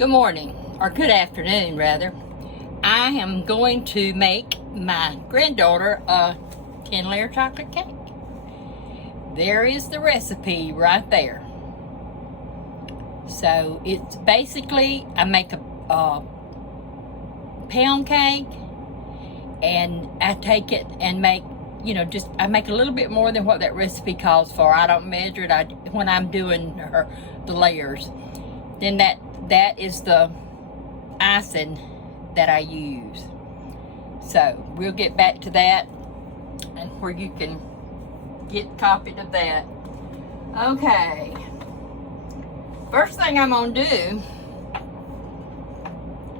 Good morning, or good afternoon rather. I am going to make my granddaughter a 10-layer chocolate cake. There is the recipe right there. So it's basically, I make a pound cake, and I take it and make, I make a little bit more than what that recipe calls for. I don't measure it when I'm doing the layers. Then that is the icing that I use. So we'll get back to that and where you can get copied of that. Okay. First thing I'm gonna do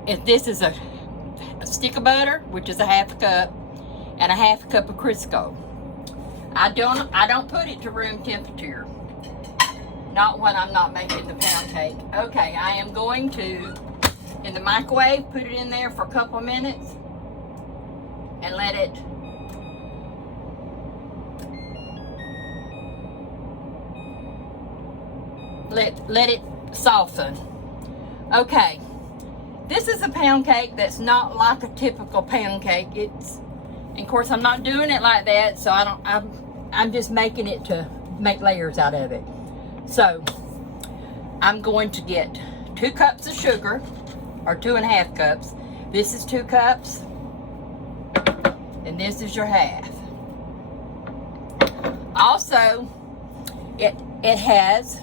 is this is a stick of butter, which is a half a cup, and a half a cup of Crisco. I don't put it to room temperature. Not when I'm not making the pound cake. Okay, I am going to, in the microwave, put it in there for a couple of minutes and let it soften. Okay, this is a pound cake that's not like a typical pound cake. And of course, I'm not doing it like that, so I'm just making it to make layers out of it. So I'm going to get 2 cups of sugar, or 2.5 cups. This is 2 cups, and this is your half. Also, it has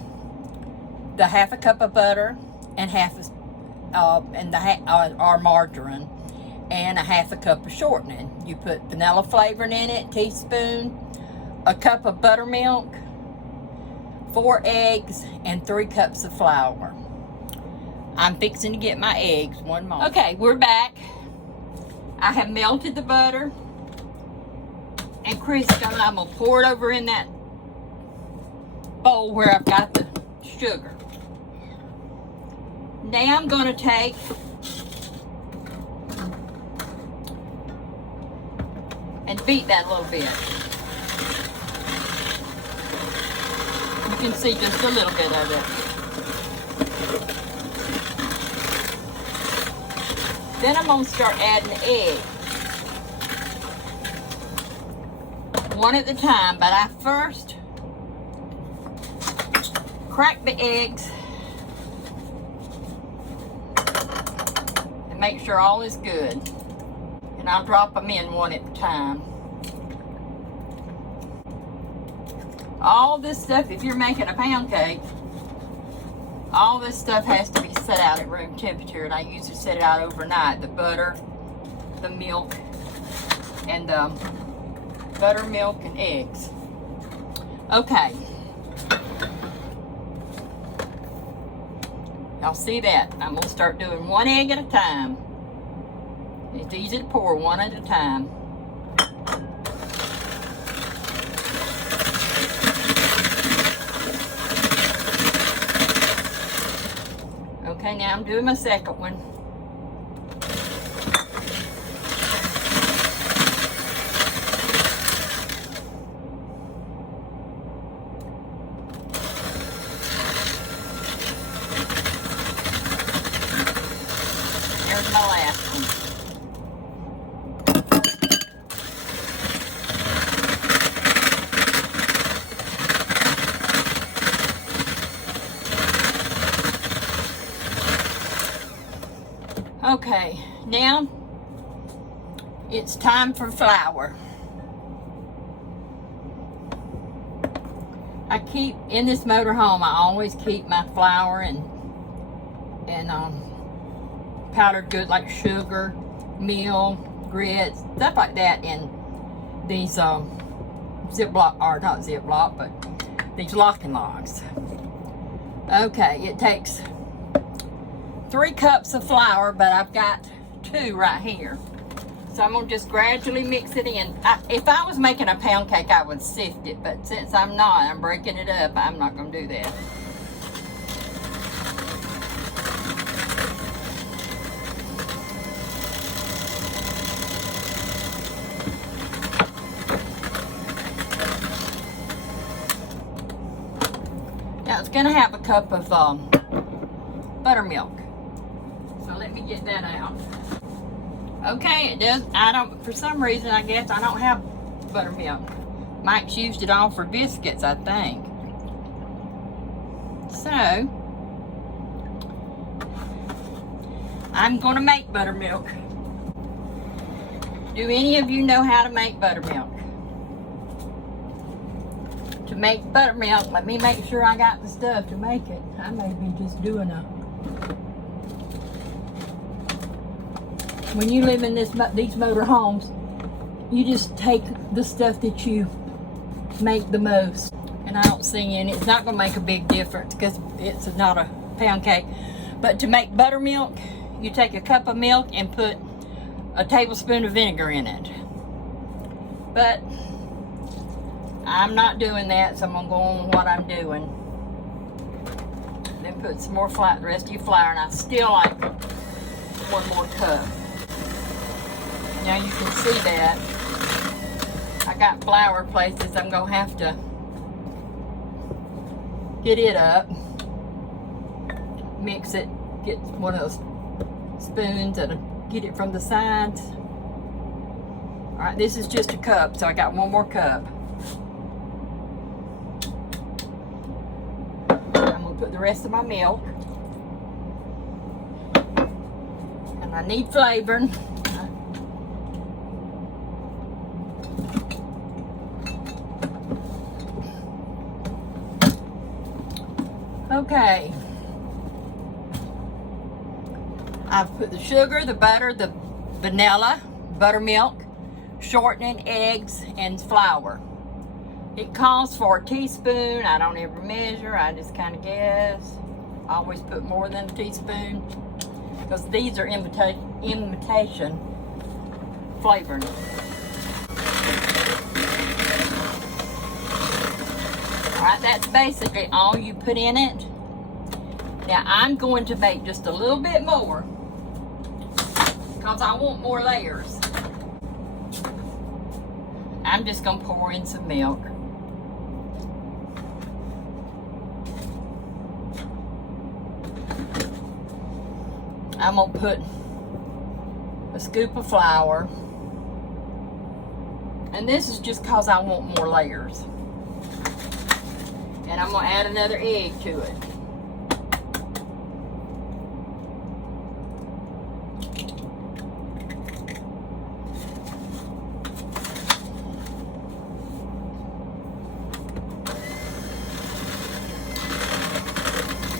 the half a cup of butter and or margarine, and a half a cup of shortening. You put vanilla flavoring in it, teaspoon, a cup of buttermilk, 4 eggs, and 3 cups of flour. I'm fixing to get my eggs. One moment. Okay, we're back. I have melted the butter and Crisco, and I'm gonna pour it over in that bowl where I've got the sugar. Now I'm gonna take and beat that a little bit. You can see just a little bit of it. Then I'm going to start adding eggs. One at a time, but I first crack the eggs and make sure all is good. And I'll drop them in one at a time. All this stuff, if you're making a pound cake, all this stuff has to be set out at room temperature, and I usually set it out overnight. The butter, the milk, and buttermilk and eggs. Okay. Y'all see that? I'm gonna start doing 1 egg at a time. It's easy to pour one at a time. Okay, now I'm doing my second one. There's my last one. Okay, now it's time for flour. I keep, in this motorhome, I always keep my flour and powdered goods like sugar, meal, grits, stuff like that in these Ziploc, or not Ziploc, but these locking logs. Okay, it takes 3 cups of flour, but I've got 2 right here. So I'm gonna just gradually mix it in. If I was making a pound cake, I would sift it, but since I'm not, I'm breaking it up, I'm not gonna do that. Now it's going to have a cup of buttermilk. me get that out. Okay, it does. I don't, for some reason, I guess I don't have buttermilk. Mike's used it all for biscuits, I think. So, I'm gonna make buttermilk. Do any of you know how to make buttermilk? To make buttermilk, let me make sure I got the stuff to make it. I may be just doing a... When you live in these motor homes, you just take the stuff that you make the most. And I don't see any, it's not gonna make a big difference because it's not a pound cake. But to make buttermilk, you take a cup of milk and put a tablespoon of vinegar in it. But I'm not doing that, so I'm gonna go on with what I'm doing. Then put some more the rest of your flour, and I still like 1 more cup. Now you can see that I got flour places I'm gonna have to get it up, mix it, get one of those spoons and get it from the sides. All right, this is just a cup, so I got 1 more cup. I'm gonna put the rest of my milk, and I need flavoring. Okay, I've put the sugar, the butter, the vanilla, buttermilk, shortening, eggs, and flour. It calls for a teaspoon. I don't ever measure, I just kind of guess. I always put more than a teaspoon because these are imitation flavoring. Alright, that's basically all you put in it. Now I'm going to bake just a little bit more because I want more layers. I'm just going to pour in some milk. I'm going to put a scoop of flour. And this is just because I want more layers. And I'm going to add another egg to it.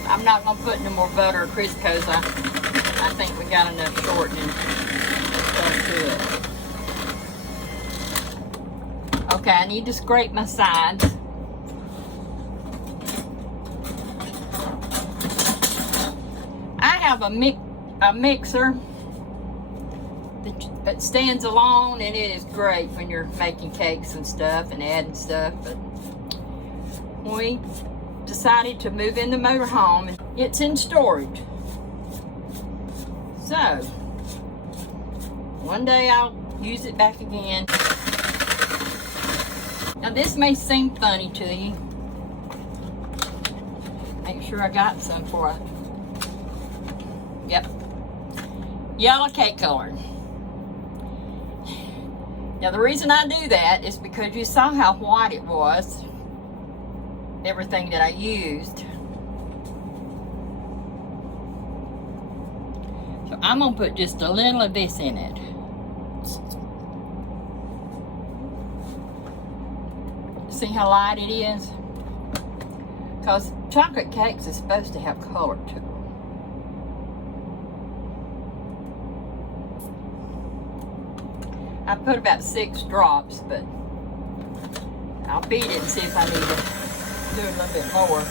I'm not going to put no more butter or Crisco's. I think we got enough shortening stuff to it. Okay, I need to scrape my sides. I have a mixer that stands alone, and it is great when you're making cakes and stuff and adding stuff. But we decided to move in the motorhome, and it's in storage. So one day I'll use it back again. Now this may seem funny to you. Make sure I got some for it. Yep. Yellow cake color. Now the reason I do that is because you saw how white it was. Everything that I used. So I'm going to put just a little of this in it. See how light it is? Because chocolate cakes is supposed to have color to them. I put about 6 drops, but I'll beat it and see if I need to do a little bit more.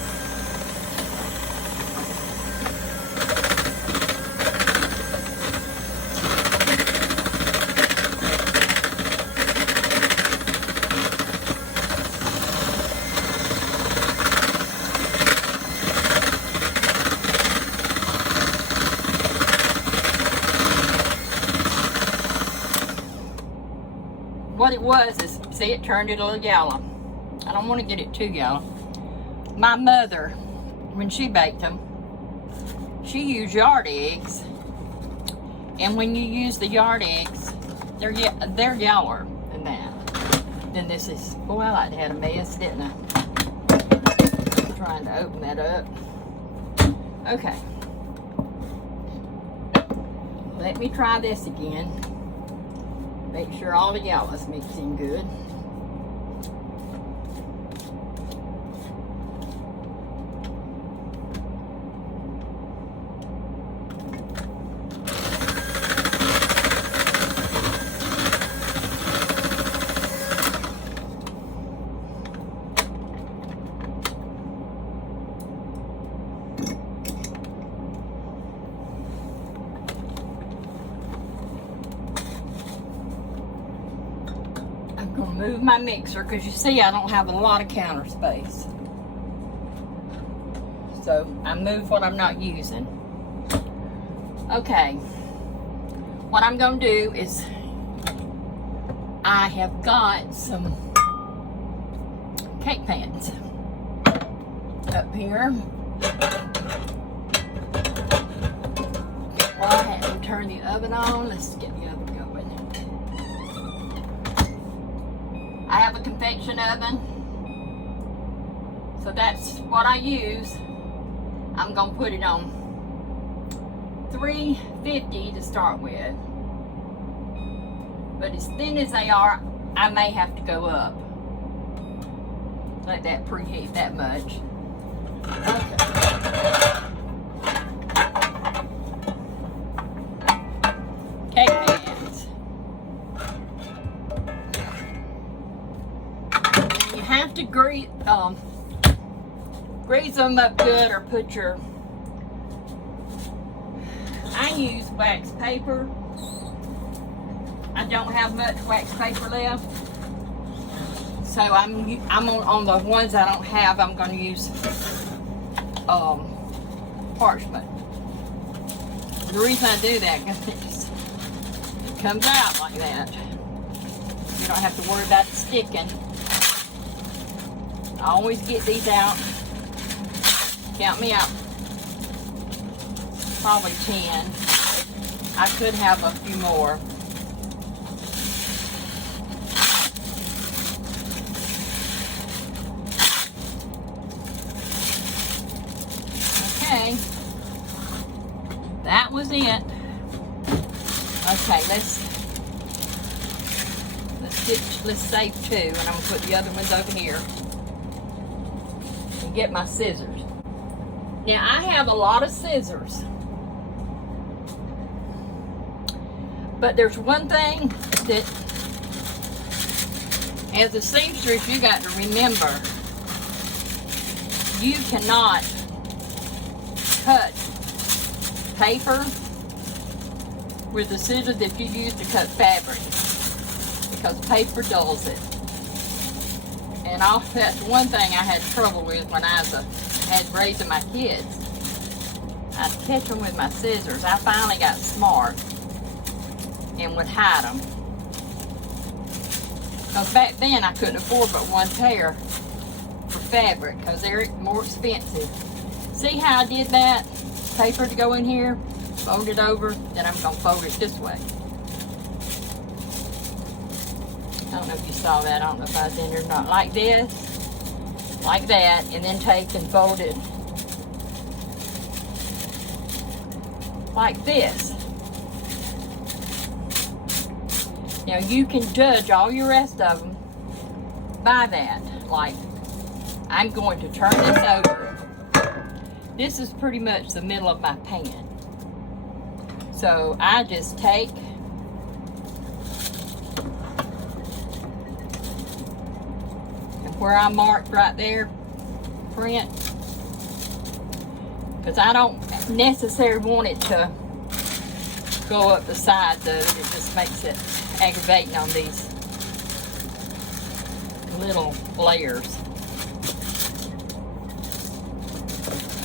What it was is, see, it turned it a little yellow. I don't want to get it too yellow. My mother, when she baked them, she used yard eggs And when you use the yard eggs, they're yellower than that. Then this is, boy, I like to have a mess, didn't I? I'm trying to open that up. Okay. Let me try this again. Make sure all the yellow's mixed in good. Move my mixer because you see I don't have a lot of counter space. So I move what I'm not using. Okay. What I'm going to do is I have got some cake pans up here. Well, I have to turn the oven on. Let's get the oven going. I have a convection oven, so that's what I use. I'm gonna put it on 350 to start with, but as thin as they are, I may have to go up. Let that preheat that much. Okay. Cake pans. Have to grease them up good, or put your, I use wax paper. I don't have much wax paper left, so I'm on the ones I don't have, I'm going to use parchment. The reason I do that is it comes out like that. You don't have to worry about it sticking. I always get these out. Count me out. Probably 10. I could have a few more. Okay. That was it. Okay, let's save 2, and I'm gonna put the other ones over here. Get my scissors. Now I have a lot of scissors, but there's one thing that as a seamstress you got to remember: you cannot cut paper with the scissors that you use to cut fabric, because paper dulls it. And that's one thing I had trouble with when I had raising my kids. I'd catch them with my scissors. I finally got smart and would hide them. Because back then I couldn't afford but one pair for fabric, because they're more expensive. See how I did that? Paper to go in here, fold it over, then I'm going to fold it this way. I don't know if you saw that. I don't know if I was in there or not. Like this, like that, and then take and fold it like this. Now you can judge all your rest of them by that. Like, I'm going to turn this over. This is pretty much the middle of my pan. So I just take where I marked right there, print, because I don't necessarily want it to go up the sides of it. It just makes it aggravating on these little layers.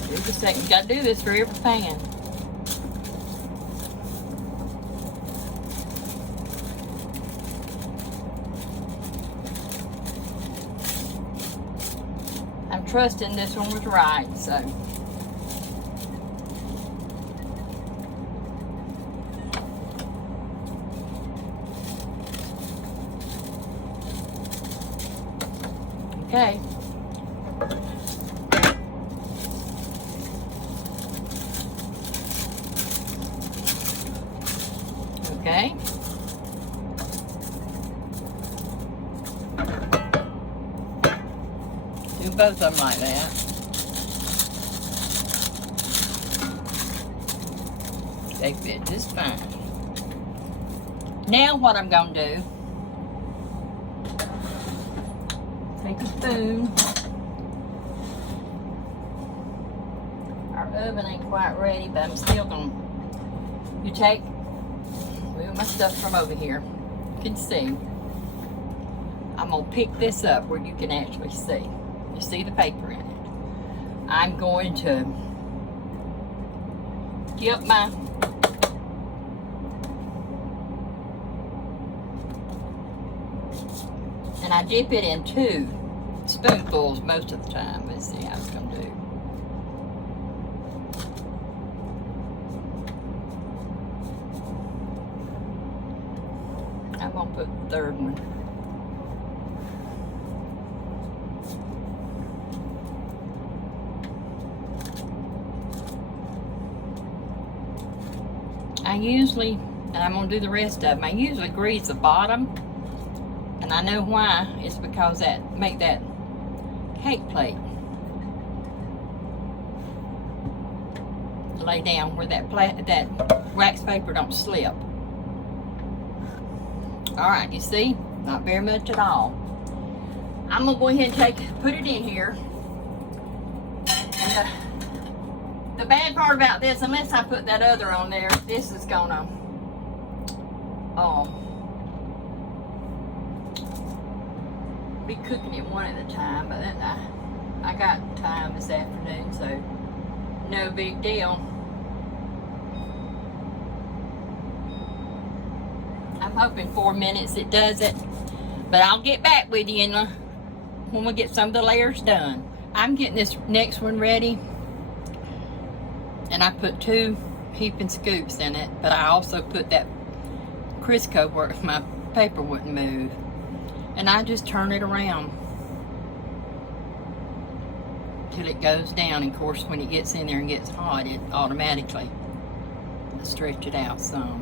Just a second, you gotta do this for every pan. I'm trusting this one was right, so. Okay. Okay. Do both of them like that. They fit just fine. Now what I'm going to do, take a spoon. Our oven ain't quite ready, but I'm still going to, you take, move my stuff from over here. You can see. I'm going to pick this up where you can actually see. You see the paper in it. I'm going to dip my and I dip it in 2 spoonfuls most of the time. Let's see how it's going to do. I'm going to put the 3rd one. I usually, and I'm going to do the rest of them, I usually grease the bottom. And I know why. It's because that make that cake plate lay down where that wax paper don't slip. All right, you see, not very much at all. I'm gonna go ahead and put it in here. And the bad part about this, unless I put that other on there, this is gonna be cooking it one at a time, but then I got time this afternoon, so no big deal. I'm hoping 4 minutes it does it, but I'll get back with you when we get some of the layers done. I'm getting this next one ready, and I put 2 heaping scoops in it, but I also put that Crisco where my paper wouldn't move. And I just turn it around till it goes down. And of course, when it gets in there and gets hot, it automatically stretch it out some.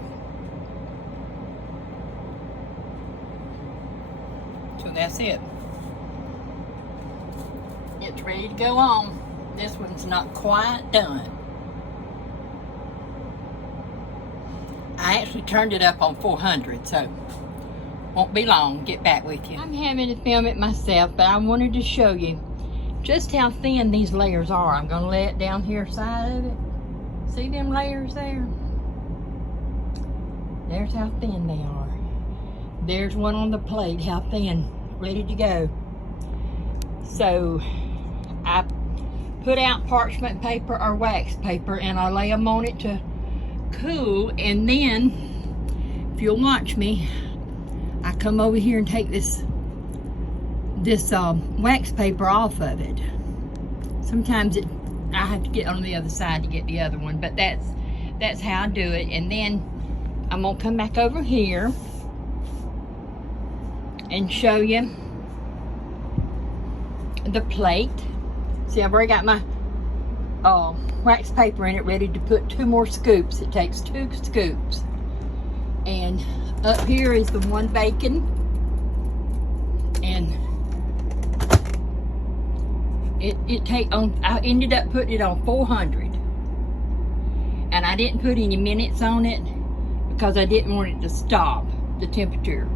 So that's it. It's ready to go on. This one's not quite done. I actually turned it up on 400, so won't be long. Get back with you. I'm having to film it myself, but I wanted to show you just how thin these layers are. I'm going to lay it down here side of it. See them layers there? There's how thin they are. There's one on the plate, how thin, ready to go. So I put out parchment paper or wax paper, and I lay them on it to cool, and then if you'll watch me, I come over here and take this wax paper off of it. Sometimes I have to get on the other side to get the other one, but that's how I do it. And then I'm gonna come back over here and show you the plate. See, I've already got my wax paper in it ready to put 2 more scoops. It takes 2 scoops. And up here is the one bacon, and I ended up putting it on 400, and I didn't put any minutes on it because I didn't want it to stop the temperature,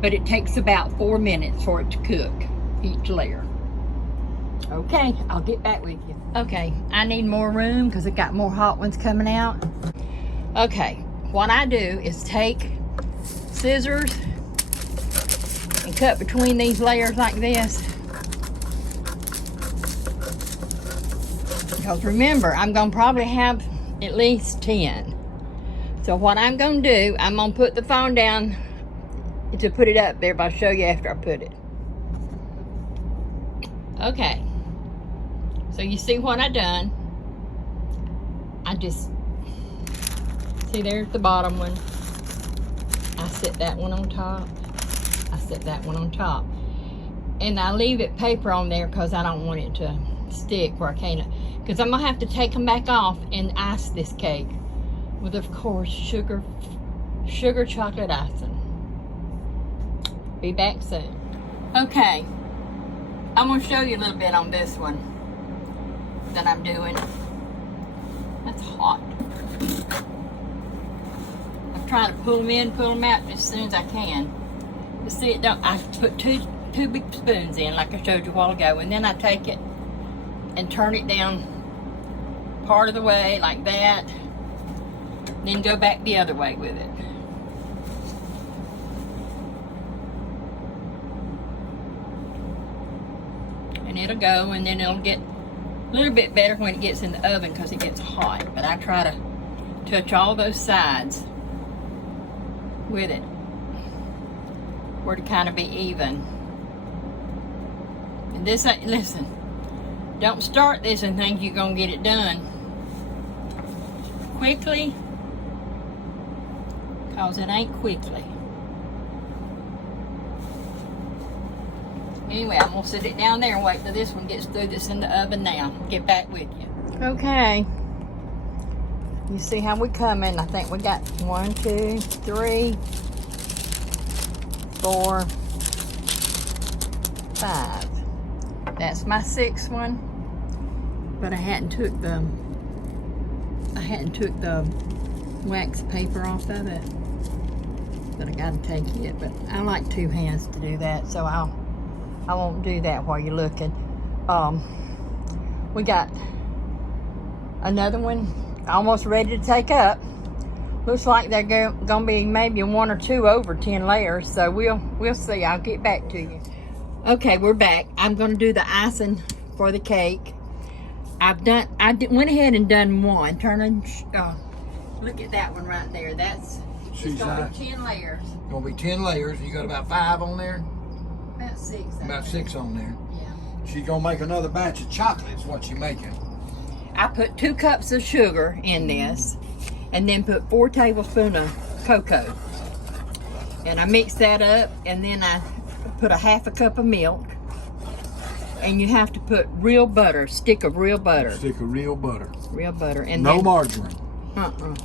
but it takes about 4 minutes for it to cook each layer. Okay, I'll get back with you. Okay, I need more room because I got more hot ones coming out. Okay, what I do is take scissors and cut between these layers like this. Because remember, I'm going to probably have at least 10. So what I'm going to do, I'm going to put the phone down to put it up there, but I'll show you after I put it. Okay. So you see what I done. I just, see there's the bottom one. I set that one on top. I set that one on top. And I leave it paper on there because I don't want it to stick where I can't. Because I'm going to have to take them back off and ice this cake with, of course, sugar chocolate icing. Be back soon. Okay, I'm going to show you a little bit on this one that I'm doing. That's hot. I'm trying to pull them in, pull them out as soon as I can. You see it don't, I put two big spoons in like I showed you a while ago, and then I take it and turn it down part of the way like that, then go back the other way with it. And it'll go, and then it'll get a little bit better when it gets in the oven because it gets hot. But I try to touch all those sides with it for it to kind of be even. And this ain't, listen, don't start this and think you're gonna get it done quickly, cause it ain't quickly. Anyway, I'm gonna sit it down there and wait till this one gets through this in the oven now. Get back with you. Okay. You see how we coming? I think we got 1, 2, 3, 4, 5. That's my 6th one. But I hadn't took the wax paper off of it. But I gotta take it. But I like 2 hands to do that, so I won't do that while you're looking. We got another one almost ready to take up. Looks like they're gonna be maybe 1 or 2 over 10 layers, so we'll see. I'll get back to you. Okay, we're back. I'm gonna do the icing for the cake. I went ahead and done one. Look at that one right there. It's gonna be 10 layers. Gonna be 10 layers. You got about 5 on there? About 6. About 6 on there. Yeah. She's gonna make another batch of chocolate, is what she's making. I put 2 cups of sugar in this, and then put 4 tablespoons of cocoa. And I mix that up, and then I put a 1/2 cup of milk. And you have to put real butter, stick of real butter. Stick of real butter. Real butter. And no then, margarine.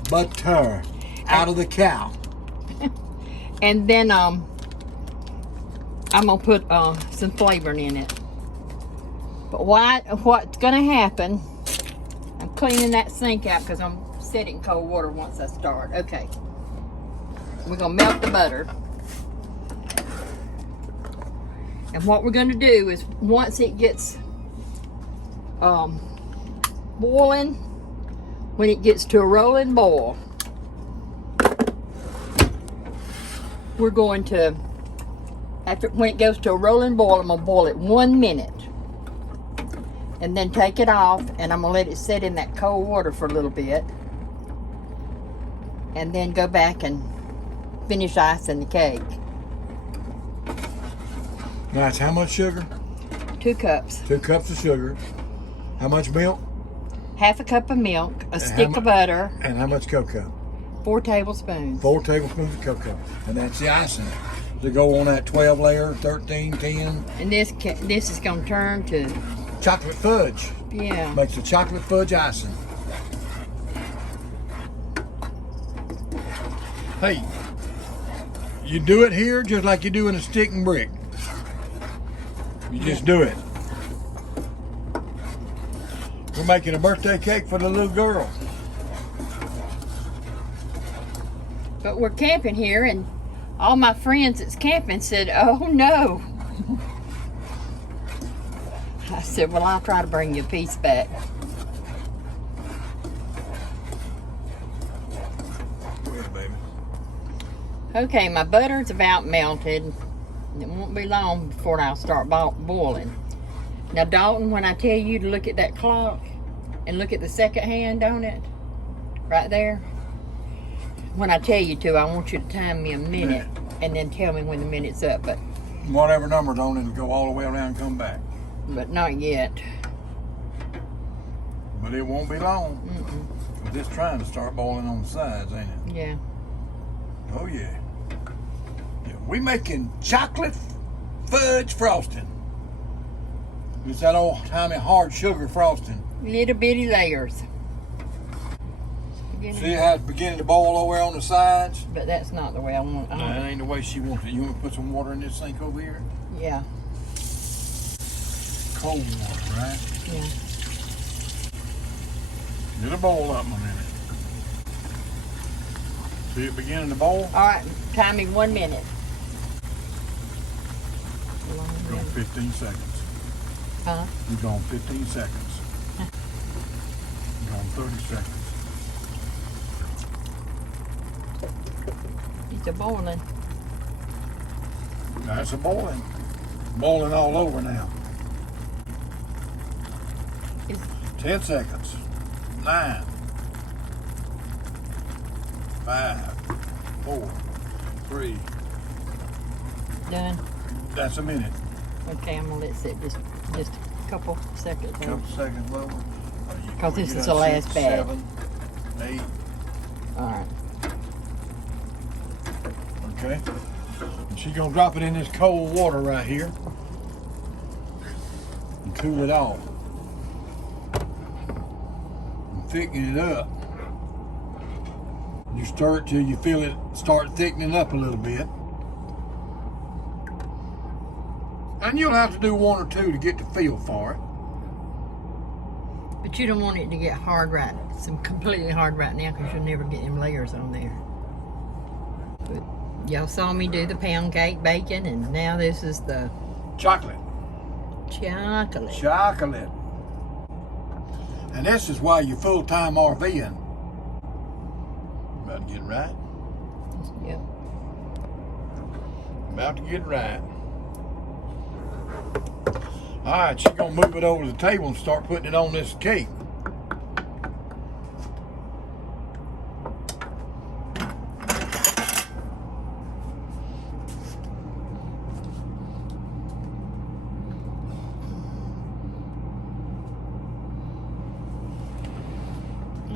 Butter. Out of the cow. And then I'm gonna put some flavoring in it. But what's gonna happen, I'm cleaning that sink out because I'm setting cold water once I start. Okay. We're gonna melt the butter. And what we're gonna do is once it gets boiling, when it gets to a rolling boil, we're going to, when it goes to a rolling boil, I'm gonna boil it 1 minute. And then take it off, and I'm gonna let it sit in that cold water for a little bit. And then go back and finish icing the cake. Now it's how much sugar? 2 cups. 2 cups of sugar. How much milk? 1/2 cup of milk, a stick of butter. And how much cocoa? 4 tablespoons. 4 tablespoons of cocoa. And that's the icing to go on that 12 layer, 13, 10. And this is gonna turn to chocolate fudge. Yeah. Makes the chocolate fudge icing. Hey, you do it here just like you do in a stick and brick. You just do it. We're making a birthday cake for the little girl. But we're camping here, and all my friends that's camping said, "Oh no." I said, "Well, I'll try to bring you a piece back." Go ahead, baby. Okay, my butter's about melted. It won't be long before I'll start boiling. Now, Dalton, when I tell you to look at that clock and look at the second hand on it, right there, when I tell you to, I want you to time me a minute and then tell me when the minute's up. But whatever number's on it, go all the way around and come back. But not yet. But it won't be long. We're just trying to start boiling on the sides, ain't it? Yeah. Oh yeah. We making chocolate fudge frosting. It's that old timey hard sugar frosting. Little bitty layers. See how it's beginning to boil over on the sides? But that's not the way I want it. No, that ain't the way she wants it. You want to put some water in this sink over here? Yeah. Cold water, right? Yeah. It'll boil up in a minute. See it beginning to boil? All right, time me 1 minute. We're going 15 seconds. Huh? We're going 15 seconds. We're going 30 seconds. It's a boiling. That's a boiling. Boiling all over now. It's 10 seconds. 9. 5. 4. 3. done. That's a minute. Okay, I'm gonna let it sit just a couple seconds. Couple seconds lower. Because this is the last batch. 7, 8. All right. Okay. And she's gonna drop it in this cold water right here and cool it off. And thicken it up. You stir it till you feel it start thickening up a little bit. And you'll have to do 1 or 2 to get the feel for it. But you don't want it to get hard right, completely hard right now, because you'll never get them layers on there. But y'all saw me do the pound cake bacon, and now this is the Chocolate. chocolate. Chocolate. And this is why you're full-time RVing. About to get right. Yep. About to get right. All right, she's gonna move it over to the table and start putting it on this cake.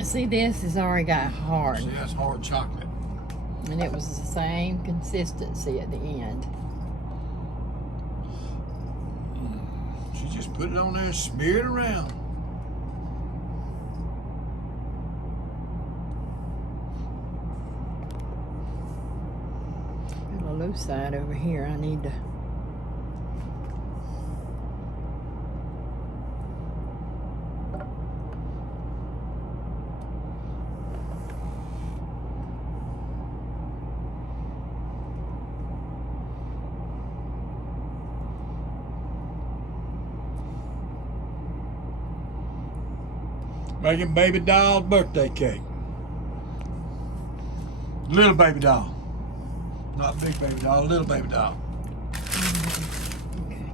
See, this has already got hard, See, that's hard chocolate. and it was the same consistency at the end. She just put it on there and smear it around. Got a loose side over here. I need to. Making baby doll's birthday cake. Little baby doll. Not big baby doll, little baby doll. Okay.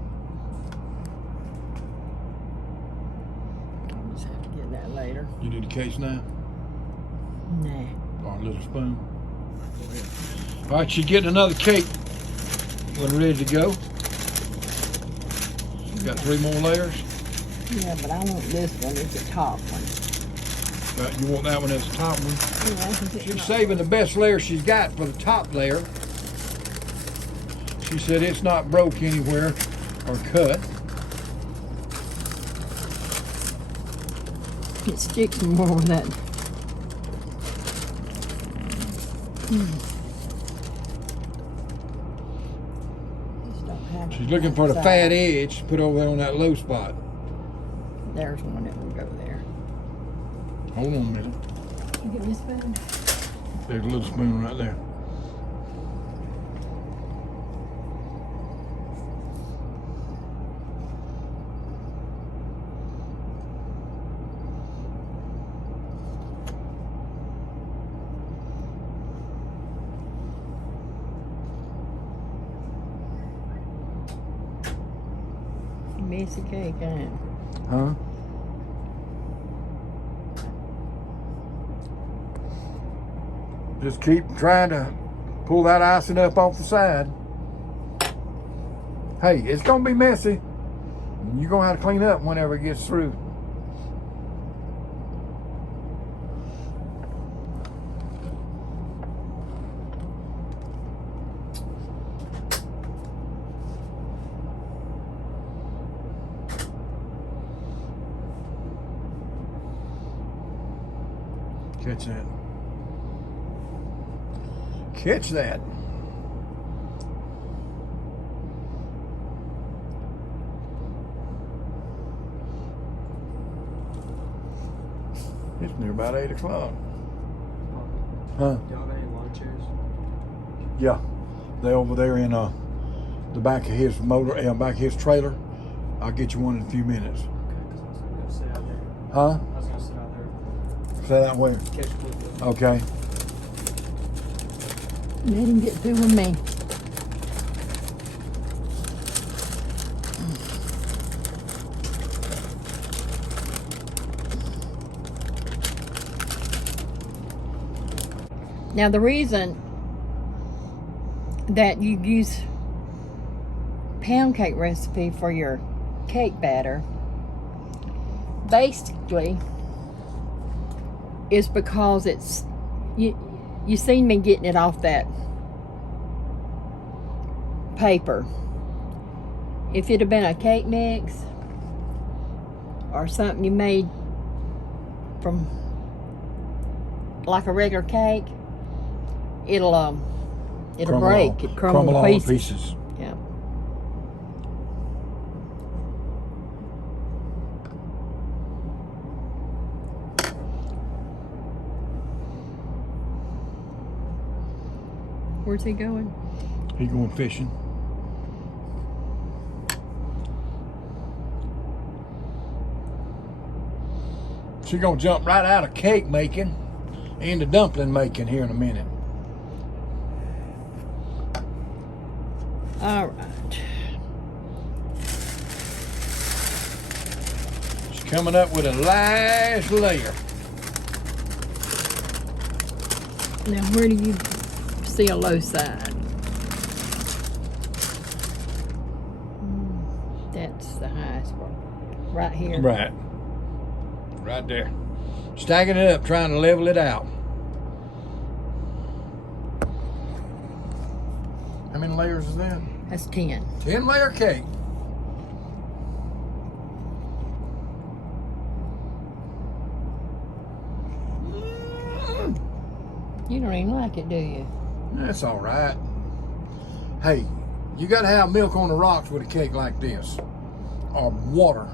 I'll just have to get that later. You need a case now? Nah. Or a little spoon? All right, she's getting another cake when ready to go. She's got 3 more layers. Yeah, but I want this one. It's the top one. You want that one as the top one? Yeah, 'cause it's She's not- saving the best layer she's got for the top layer. She said it's not broke anywhere or cut. It sticks more with that. Just don't have it She's looking for the outside. fat edge to put over there on that low spot. There's one that will go there. Hold on a minute. You get this spoon? There's a little spoon right there. Messy cake, ain't it? Huh? Just keep trying to pull that icing up off the side. Hey, it's gonna be messy. You're gonna have to clean up whenever it gets through. Catch that. Catch that. It's near about 8 o'clock. Huh? Y'all have any lawn chairs? Yeah. They're over there in the back of his motor, back of his trailer. I'll get you one in a few minutes. Okay, because I was going to sit out there. Huh? I was going to sit out there. Say that where? Catch a quick look. Okay. Let him get through with me. Now the reason that you use pound cake recipe for your cake batter basically is because it's you seen me getting it off that paper. If it had been a cake mix or something you made from like a regular cake, it'll break. It crumble all to to pieces. pieces. Yeah. Where's he going? He going fishing. She gonna jump right out of cake making into dumpling making here in a minute. All right. She's coming up with a last layer. Now, where do you see a low side? That's the highest one. Right here. Right. Right there. Stacking it up, trying to level it out. How many layers is that? That's 10. 10 layer cake. You don't even like it, do you? That's all right. Hey, you got to have milk on the rocks with a cake like this, or water.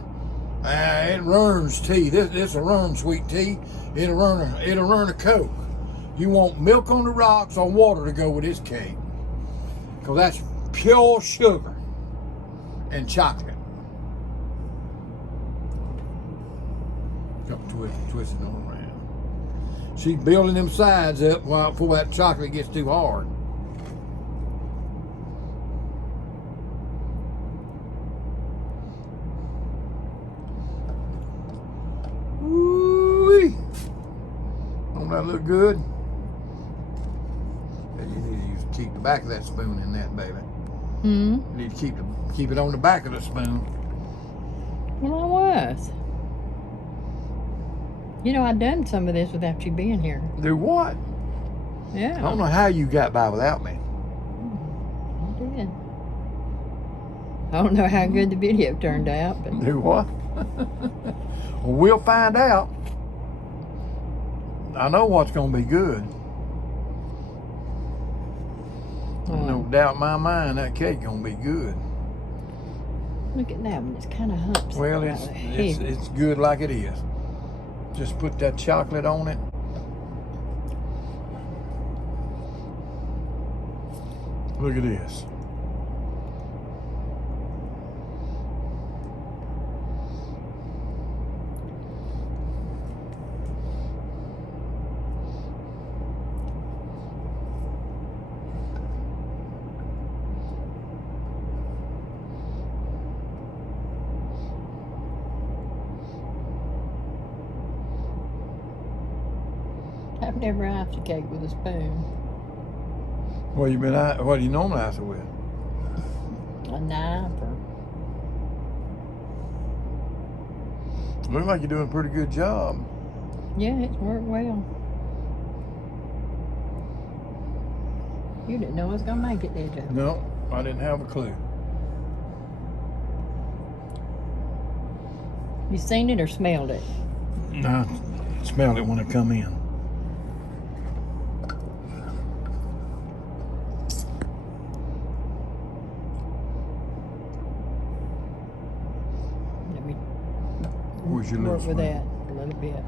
It runs tea. This will run sweet tea. It'll run a Coke. You want milk on the rocks or water to go with this cake, because that's pure sugar and chocolate. Got twisting on around. She's building them sides up before that chocolate gets too hard. Ooh-wee. Don't that look good? Yeah, you need to keep the back of that spoon in that, baby. Hmm? You need to keep it on the back of the spoon. Well, I was. You know, I'd done some of this without you being here. Do what? Yeah. I don't know how you got by without me. I did. I don't know how good the video turned out, but Do what? Well, we'll find out. I know what's going to be good. No doubt in my mind that cake going to be good. look at that one. It's kind of humps. Well, it's good like it is. Just put that chocolate on it. Look at this. I've never iced a cake with a spoon. What do you normally ice it with? A knife or... Looks like you're doing a pretty good job. Yeah, it's worked well. You didn't know I was going to make it, did you? No, I didn't have a clue. You seen it or smelled it? No, I smelled it when I come in. There's your little work with spoon. that a little bit.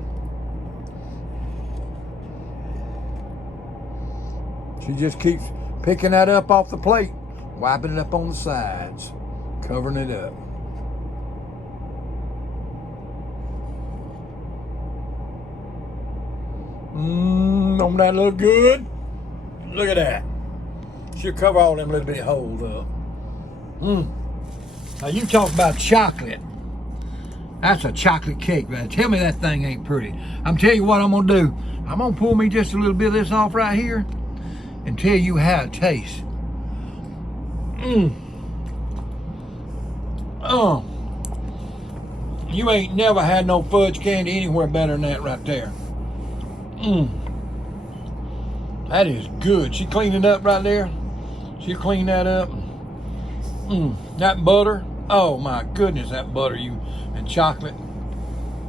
She just keeps picking that up off the plate, wiping it up on the sides, covering it up. Don't that look good? Look at that. She'll cover all them little bitty holes up. Now you talk about chocolate. That's a chocolate cake, man. Tell me that thing ain't pretty. I'm telling you what I'm gonna do. I'm gonna pull me just a little bit of this off right here and tell you how it tastes. You ain't never had no fudge candy anywhere better than that right there. That is good. She cleaned it up right there. She cleaned that up. That butter. Oh my goodness, that butter and chocolate.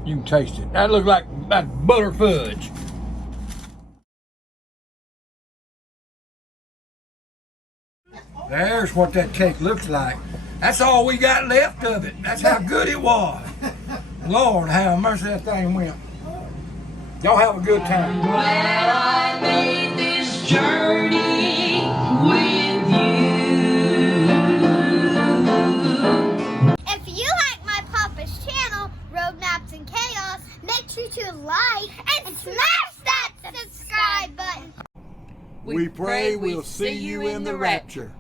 You can taste it. That looks like that butter fudge. There's what that cake looks like. That's all we got left of it. That's how good it was. Lord, have mercy, that thing went. Y'all have a good time. Glad I made this journey with you. If you like my Papa's channel, Road Maps and Chaos, make sure to like and smash that subscribe button. We pray we'll see you in the rapture.